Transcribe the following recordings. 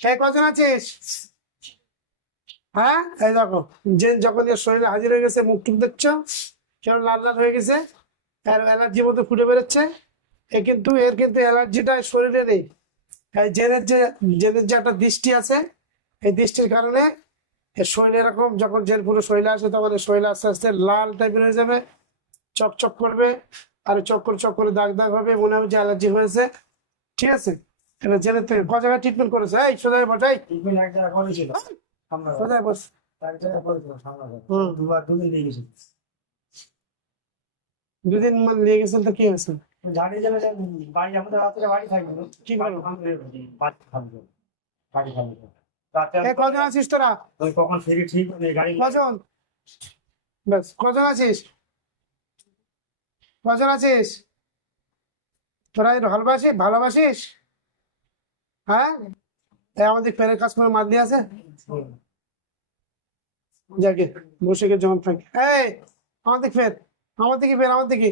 কে কজন আছিস? হ্যাঁ, এই দেখো, যে যখন এর শরীরে হাজির হয়ে গেছে, মুখ টুক দেখছো কেমন লাল লাল হয়ে গেছে, আর অ্যালার্জি মতো ফুটে বেরোচ্ছে। এর কিন্তু অ্যালার্জিটা শরীরে নেই। এই জেনের যে একটা দৃষ্টি আছে, এই দৃষ্টির কারণে এর শরীরে এরকম, যখন জেন পুরো শরীরে আসে তখন এর শরীরে আস্তে আস্তে লাল টাইপের হয়ে যাবে, চকচক করবে, আর চক করে দাগ দাগ হবে, মনে হবে যে অ্যালার্জি হয়েছে। ঠিক আছে, এটা জেনের থেকে ক জায়গায় ট্রিটমেন্ট করেছে? এই সোজা বসাই, ট্রিটমেন্ট এক জায়গায় করেছিল সোজা বস। এক জায়গায় করেছিল সামনে হুম, দুবার দুদিন দিয়ে গেছে। দুদিন মানে নিয়ে গেছেন তো কি হয়েছে? জানি যাবে বাড়ি আমাদের রাত্রে বাড়ি থাকবে কি করবো? বাড়ি থাকবে বাড়ি থাকবে কজন আছিস তোরা? ওই কখন ফেরি ঠিক নেই গাড়ি কজন? ব্যাস, কজন আছিস? কজন আছিস? তোরা এটা ভালোবাসিস? হ্যাঁ, আমাদের ফেরের কাজ করে মার দিয়ে আছে, যাকে বসে গিয়ে জমা থাকে। এই, আমার দিকে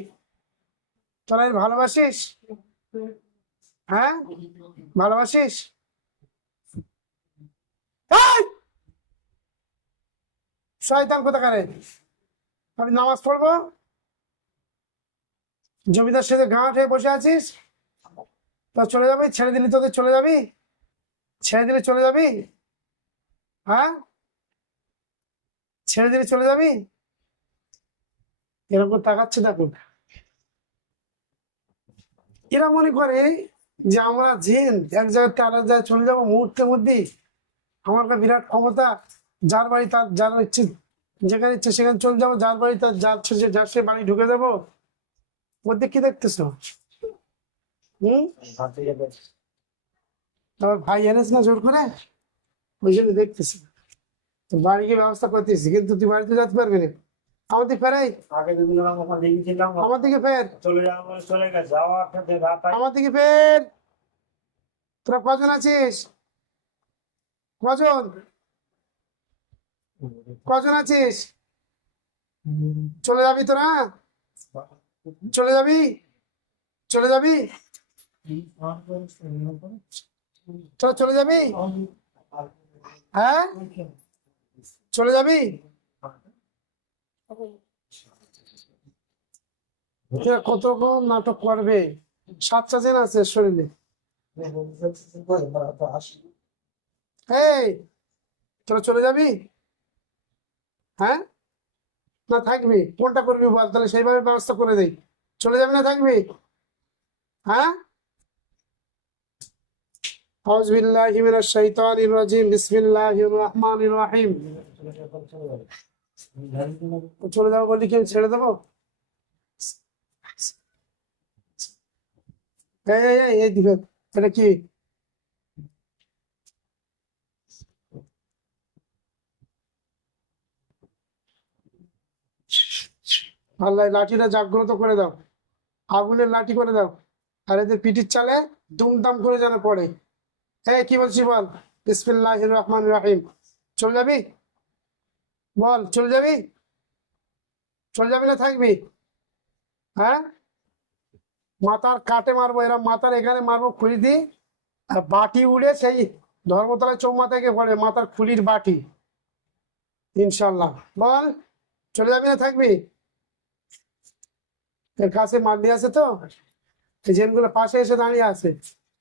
তোরা এটা ভালোবাসিস? হ্যাঁ, ভালোবাসিস? এই, শয়তান কোথাকারে! আমি নামাজ পড়বো, জমিদার সাথে গাঁট হয়ে বসে আছিস, তা চলে যাবি? ছেড়ে দিলে চলে যাবি? হ্যাঁ, ছেড়ে দিলে চলে যাবি? এরকম তাকাচ্ছে, দেখুন। এরা মনে করে যে আমরা জিন, এক জায়গায় আরেক জায়গায় চলে যাবো মুহূর্তের মধ্যেই, আমার একটা বিরাট ক্ষমতা, যার বাড়ি তার, যার ইচ্ছে যেখানে ইচ্ছে সেখানে চলে যাবো, যার বাড়ি তার, যার সে বাড়ি ঢুকে যাবো। মধ্যে কি দেখতেছো? হম, তোমার ভাই এনেছ না জোর করে, ওই জন্য দেখতেছি। তো বাড়ি গিয়ে ব্যবস্থা করতেছি, কিন্তু তুই বাড়িতে যেতে পারবি না। আমার দিকে ফেরাই, আগে দুদিন ওখানে দেখেছিলাম আমার দিকে ফের, চলে যাওয়া চলে গেছে যাওয়ার সাথে রাত আমার দিকে ফের। তোরা কজন আছিস? কজন কজন আছিস? চলে যাবি তোরা? চলে যাবি? চলে যাবি? তোরা চলে যাবি? হ্যাঁ, চলে যাবি? এরা কত রকম নাটক করবে, সাতটা জেন আছে শরীরে। এই, তোরা চলে যাবি? হ্যাঁ, না থাকবি? কোনটা করবি বল, তাহলে সেইভাবে ব্যবস্থা করে দেই। চলে যাবি না থাকবি? হ্যাঁ, আউযু বিল্লাহি মিনাশ শাইতানির রাজিম, বিসমিল্লাহির রহমানির রহিম। চলে যাবো বলি কি আমি ছেড়ে দেবো? এই দিবে, এটা কি? আল্লাহ, লাঠিটা জাগ্রত করে দাও, আগুনের লাঠি করে দাও, আর এদের পিঠির চালে দুমদাম করে যেন পড়ে। কি বলছি বল, বিসমিল্লাহির রহমানির রহিম। চলে যাবি? বল, চলে যাবি? চলে যাবি না থাকবি? হ্যাঁ, মাথার কাটে মারবো, এরা মাথার এখানে মারবো খুলি দি, আর বাটি উড়ে সেই ধর্মতলায় চৌমা থেকে পড়ে, মাথার খুলির বাটি। ইনশাল্লাহ, বল, চলে যাবি না থাকবি? এর কাছে মারলি আছে তো, এই জেনগুলো পাশে এসে দাঁড়িয়ে আছে,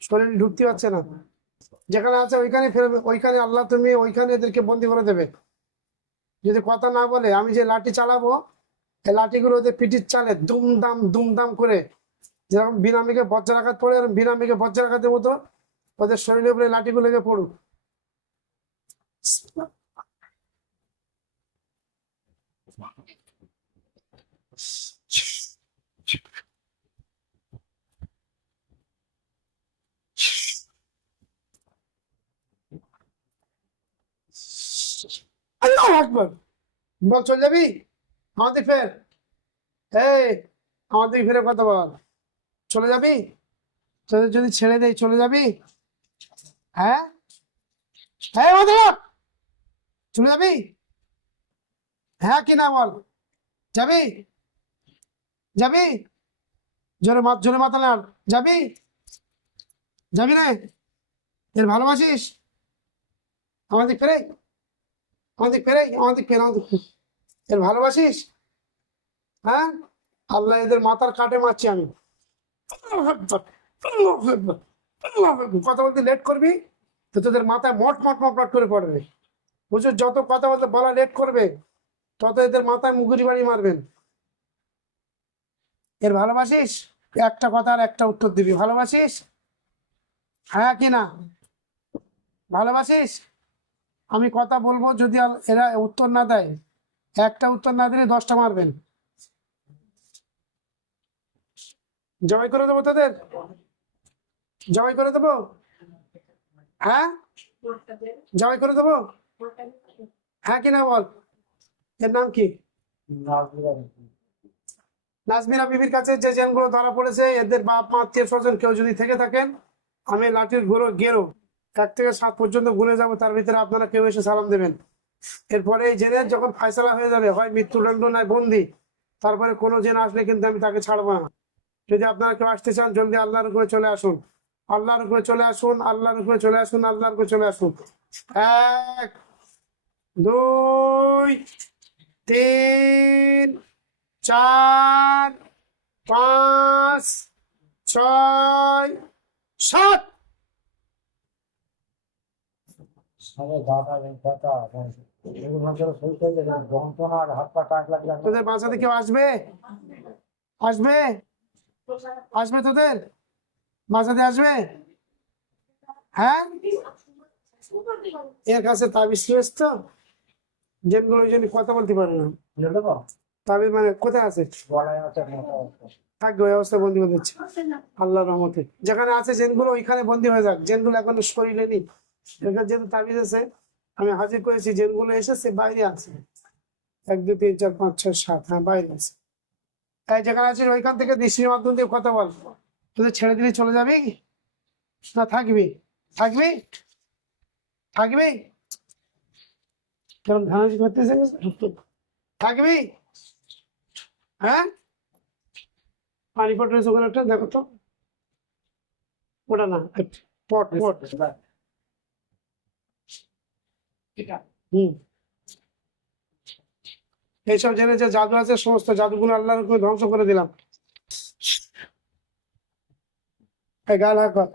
শরীরে ঢুকতে পারছে না, যেখানে আছে ওইখানে ফেরবে, ওইখানে আল্লাহ তুমি ওইখানে এদেরকে বন্দি করে দেবে। যদি কথা না বলে, আমি যে লাঠি চালাবো, এই লাঠিগুলো ওদের পিঠির চালে দুমদাম করে, যেরকম বিনামিকে বজ্রাঘাত পড়ে, এরকম বিনামিকে বজ্রাঘাতের মতো ওদের শরীরের উপরে লাঠিগুলো লেগে পড়ুক। আল্লাহু আকবার। বল, চলে যাবি? আমাদের ফের, এই, আমাদের ফিরে কথা বল, চলে যাবি? তোদের যদি ছেড়ে দেয় চলে যাবি? হ্যাঁ, হ্যাঁ বন্ধুরা, চলে যাবি? হ্যাঁ কি না বল, যাবি? যাবি? জোরে মাথা নাড়, যাবি? যাবি না? এর ভালোবাসিস? আমাদের ফেরে, আমাদের ফেরে, আমাদের ফেরে, আমাদের ফেরে। এর ভালোবাসিস? হ্যাঁ, আল্লাহ এদের মাথার কাটে মারছি আমি। আল্লাহু আকবার, আল্লাহু আকবার, আল্লাহু আকবার। কথা বলতে লেট করবি তো তোদের মাথায় মট মট মট মট করে পড়বে। বুঝছো, যত কথা বলতে বলা লেট করবে তত এদের মাথায় মুগুরি বাড়ি মারবেন। এর ভালোবাসিস? একটা কথা আর একটা উত্তর দিবি, ভালোবাসিস? হ্যাঁ কি না? ভালোবাসিস? আমি কথা বলবো, যদি এরা উত্তর না দেয়, একটা উত্তর না দিলে 10টা মারবেন। জবাই করে দেবো তোদের, জবাই করে দেবো। হ্যাঁ, জবাই করে দেবো। হ্যাঁ কি না বল। এর নাম কি? নাজমিরা বিবির কাছে যে জেনগুলো ধরা পড়েছে, এদের বাপ মা আত্মীয় স্বজন কেউ যদি থেকে থাকেন, আমি লাঠির গেরো 1 থেকে 7 পর্যন্ত গুনে যাবো, তার ভিতরে আপনারা কেউ এসে সালাম দেবেন। এরপরে এই জেনের যখন ফয়সালা হয়ে যাবে, হয় মৃত্যুদণ্ড নয় বন্দি, তারপরে কোনো জেন আসলে কিন্তু আমি তাকে ছাড়বো না। যদি আপনারা কেউ আসতে চান, জলদি আল্লাহর উপরে চলে আসুন, আল্লাহর উপরে চলে আসুন, আল্লাহর উপরে চলে আসুন, আল্লাহর উপরে চলে আসুন। 1 2 3 4 5 6 7। সবাই দাদা ব্যথা এগুলো করে শুরু করে দেয় যন্ত্রণা আর হাত পা টাক লাগলে তোদের বাসাতে কেউ আসবে? আসবে? আসবে তোদের বাসাতে আসবে? হ্যাঁ, এর কাছে তাবিজ রয়েছে তো, যেগুলো ওই জন্য কথা বলতে পারে না। বুঝে দেবো তাবিজ মানে কোথায় আছে? গলায় আছে মোটা আছে। থাকবে, ওই অবস্থায় বন্দি হয়ে যাচ্ছে আল্লাহর রহমতে। যেখানে আছে জেনগুলো ওইখানে বন্দি হয়ে যাক, জেনগুলো এখন শরীরে নেই। এখানে যেহেতু তাবিজ আছে, আমি হাজির করেছি, জেনগুলো এসেছে বাইরে আছে। 1 2 3 4 5 6 7, হ্যাঁ বাইরে আছে। এই যেখানে আছিস ওইখান থেকে দৃষ্টির মাধ্যম দিয়ে কথা বল। তোদের ছেড়ে দিলে চলে যাবি না থাকবি? থাকবি, থাকবি। কেমন ধানাজি করতেছে, থাকবি? হ্যাঁ, পানি পট রয়েছে ওখানে একটা, দেখো তো। ওটা না, পট পট। হুম, এইসব জেনে যে জাদু আছে, সমস্ত জাদুগুলো আল্লাহর উপরে ধ্বংস করে দিলাম। এই গাল হাঁক কর।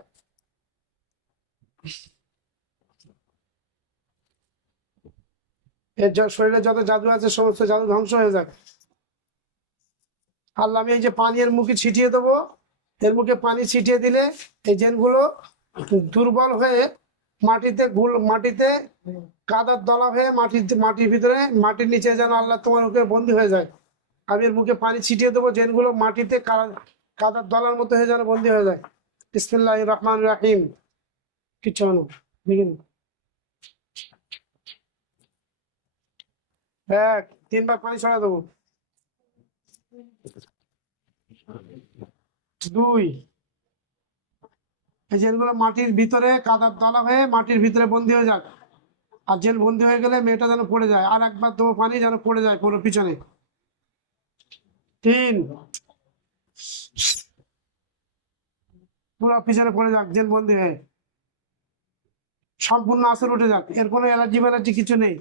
এর শরীরে যত জাদু আছে, সমস্ত জাদু ধ্বংস হয়ে যাক। আল্লাহ, আমি এই যে পানি এর মুখে ছিটিয়ে দেবো, এর মুখে পানি ছিটিয়ে দিলে এই জেনগুলো দুর্বল হয়ে মাটিতে কাদার দলা হয়ে মাটির ভিতরে, মাটির নিচে যেন আল্লাহ তোমার মুখে বন্দী হয়ে যায়। আমি এর মুখে পানি ছিটিয়ে দেবো, জেনগুলো মাটিতে কাদার দলার মতো হয়ে যেন বন্দী হয়ে যায়। বিসমিল্লাহির রহমানির রহিম। কিচ্ছু না, দেখুন। 1 3 বার পানি ছড়া দেবো। 2, এই জেলগুলো মাটির ভিতরে কাদার দলা হয়ে মাটির ভিতরে বন্দী হয়ে যাক। আর জেল বন্দী হয়ে গেলে মেয়েটা যেন পড়ে যায়, আর একবার দেবো পানি যেন পড়ে যায় পুরো পিছনে। 3, পুরো পিছনে পড়ে যাক জেল বন্দী হয়ে, সম্পূর্ণ আসর উঠে যাক, এর কোনো অ্যালার্জি কিছু নেই।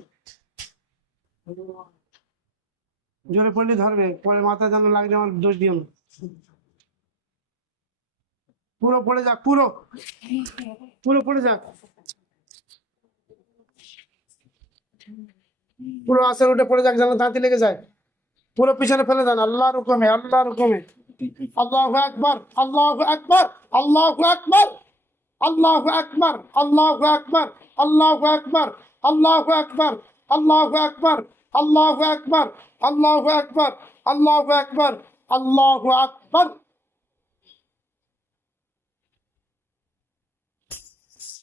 জোরে পড়লে ধরবে, পরে মাথা যেন লাগলে আমার দোষ দিও না। পুরো পড়ে যাক, পুরো পুরো পড়ে যাক, পুরো আসর উঠে পড়ে যাক, যেন দাঁতি লেগে যায়। পুরো পিছনে ফেলে দেন আল্লাহর হুকুমে, আল্লাহর হুকুমে। আল্লাহু আকবার, আল্লাহু আকবার, আল্লাহু আকবার, আল্লাহু আকবার, আল্লাহু আকবার, আল্লাহু আকবার, আল্লাহু আকবার, আল্লাহু আকবার, আল্লাহু আকবার, আল্লাহু আকবার, আল্লাহু আকবার, আল্লাহু আকবার।